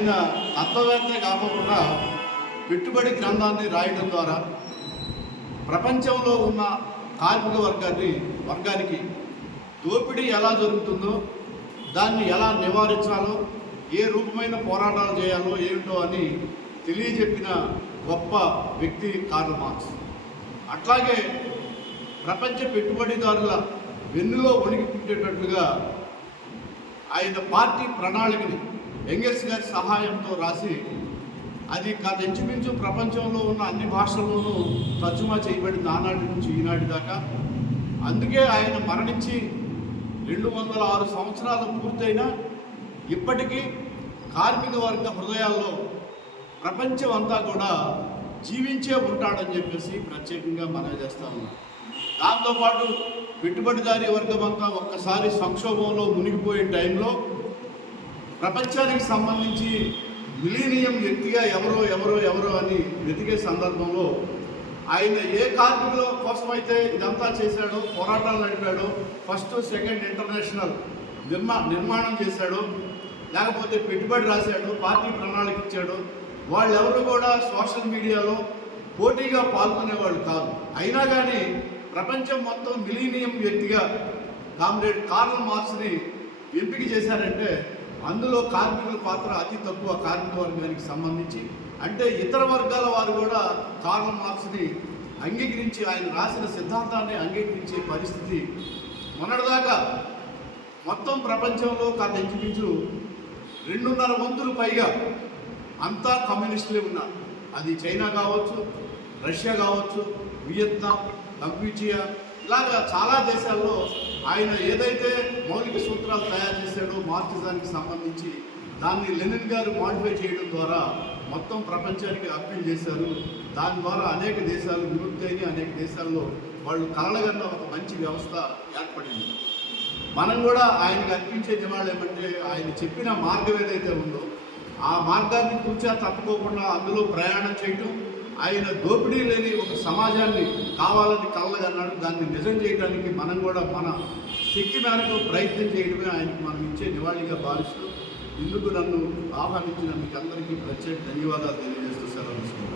ఆయన తత్వవేత్తే కాకుండా పెట్టుబడి గ్రంథాన్ని రాయడం ద్వారా ప్రపంచంలో ఉన్న కార్మిక వర్గాన్ని వర్గానికి దోపిడీ ఎలా జరుగుతుందో దాన్ని ఎలా నివారించాలో ఏ రూపమైన పోరాటాలు చేయాలో ఏమిటో అని తెలియజెప్పిన గొప్ప వ్యక్తి కార్ల్ మార్క్స్. అట్లాగే ప్రపంచ పెట్టుబడిదారుల వెన్నులో వణికి పుట్టేటట్లుగా ఆయన పార్టీ ప్రణాళికని ఎంగెల్స్ గారి సహాయంతో రాసి అది కాదు ఇంచుమించు ప్రపంచంలో ఉన్న అన్ని భాషల్లోనూ తర్జుమా చేయబడింది ఆనాటి నుంచి ఈనాటి దాకా. అందుకే ఆయన మరణించి రెండు వందల ఆరు సంవత్సరాలు పూర్తయినా ఇప్పటికీ కార్మిక వర్గ హృదయాల్లో ప్రపంచం అంతా కూడా జీవించే ఉంటాడని చెప్పేసి ప్రత్యేకంగా మనం చేస్తా ఉన్నాం. దాంతోపాటు పెట్టుబడిదారీ వర్గం అంతా ఒక్కసారి సంక్షోభంలో మునిగిపోయే టైంలో ప్రపంచానికి సంబంధించి మిలీనియం వ్యక్తిగా ఎవరో ఎవరో ఎవరో అని వెతికే సందర్భంలో ఆయన ఏ కార్మికుల కోసమైతే ఇదంతా చేశాడో పోరాటాలు నడిపాడో ఫస్ట్ సెకండ్ ఇంటర్నేషనల్ నిర్మా నిర్మాణం చేశాడు లేకపోతే పెట్టుబడి రాశాడు పార్టీ ప్రణాళిక ఇచ్చాడు వాళ్ళెవరు కూడా సోషల్ మీడియాలో పోటీగా పాల్గొనేవాళ్ళు కాదు. అయినా కానీ ప్రపంచం మొత్తం మిలీనియం వ్యక్తిగా కామ్రేడ్ కార్ల్ మార్క్స్ని ఎంపిక చేశారంటే అందులో కార్మికుల పాత్ర అతి తక్కువ కార్మిక వర్గానికి సంబంధించి. అంటే ఇతర వర్గాల వారు కూడా కార్ల మార్క్స్ని అంగీకరించి ఆయన రాసిన సిద్ధాంతాన్ని అంగీకరించే పరిస్థితి మొన్నటిదాకా. మొత్తం ప్రపంచంలో కాదు ఇంచుమించు రెండున్నర వంతులు పైగా అంతా కమ్యూనిస్టులే ఉన్నారు. అది చైనా కావచ్చు రష్యా కావచ్చు వియత్నాం కంప్యూచియా ఇలాగా చాలా దేశాల్లో ఆయన ఏదైతే మౌలిక సూత్రాలు తయారు చేశాడో మార్క్సిజానికి సంబంధించి దాన్ని లెనిన్ గారు మాడిఫై చేయడం ద్వారా మొత్తం ప్రపంచానికి అప్పీల్ చేశారు. దాని ద్వారా అనేక దేశాలు విముక్తి అయిన అనేక దేశాల్లో వాళ్ళు కలలగన్న ఒక మంచి వ్యవస్థ ఏర్పడింది. మనం కూడా ఆయనకు అర్పించే నివాళులు ఏమంటే ఆయన చెప్పిన మార్గం ఏదైతే ఉందో ఆ మార్గాన్ని కూర్చా తప్పుకోకుండా అందులో ప్రయాణం చేయటం ఆయన దోపిడీ లేని ఒక సమాజాన్ని కావాలని కళ్ళగన్నాడు దాన్ని నిజం చేయడానికి మనం కూడా మన శక్తి మేరకు ప్రయత్నం చేయడమే ఆయనకు మనం ఇచ్చే నివాళిగా భావిస్తూ ఇందుకు నన్ను ఆహ్వానించిన మీకు అందరికీ ప్రత్యేక ధన్యవాదాలు తెలియజేస్తూ సెలవు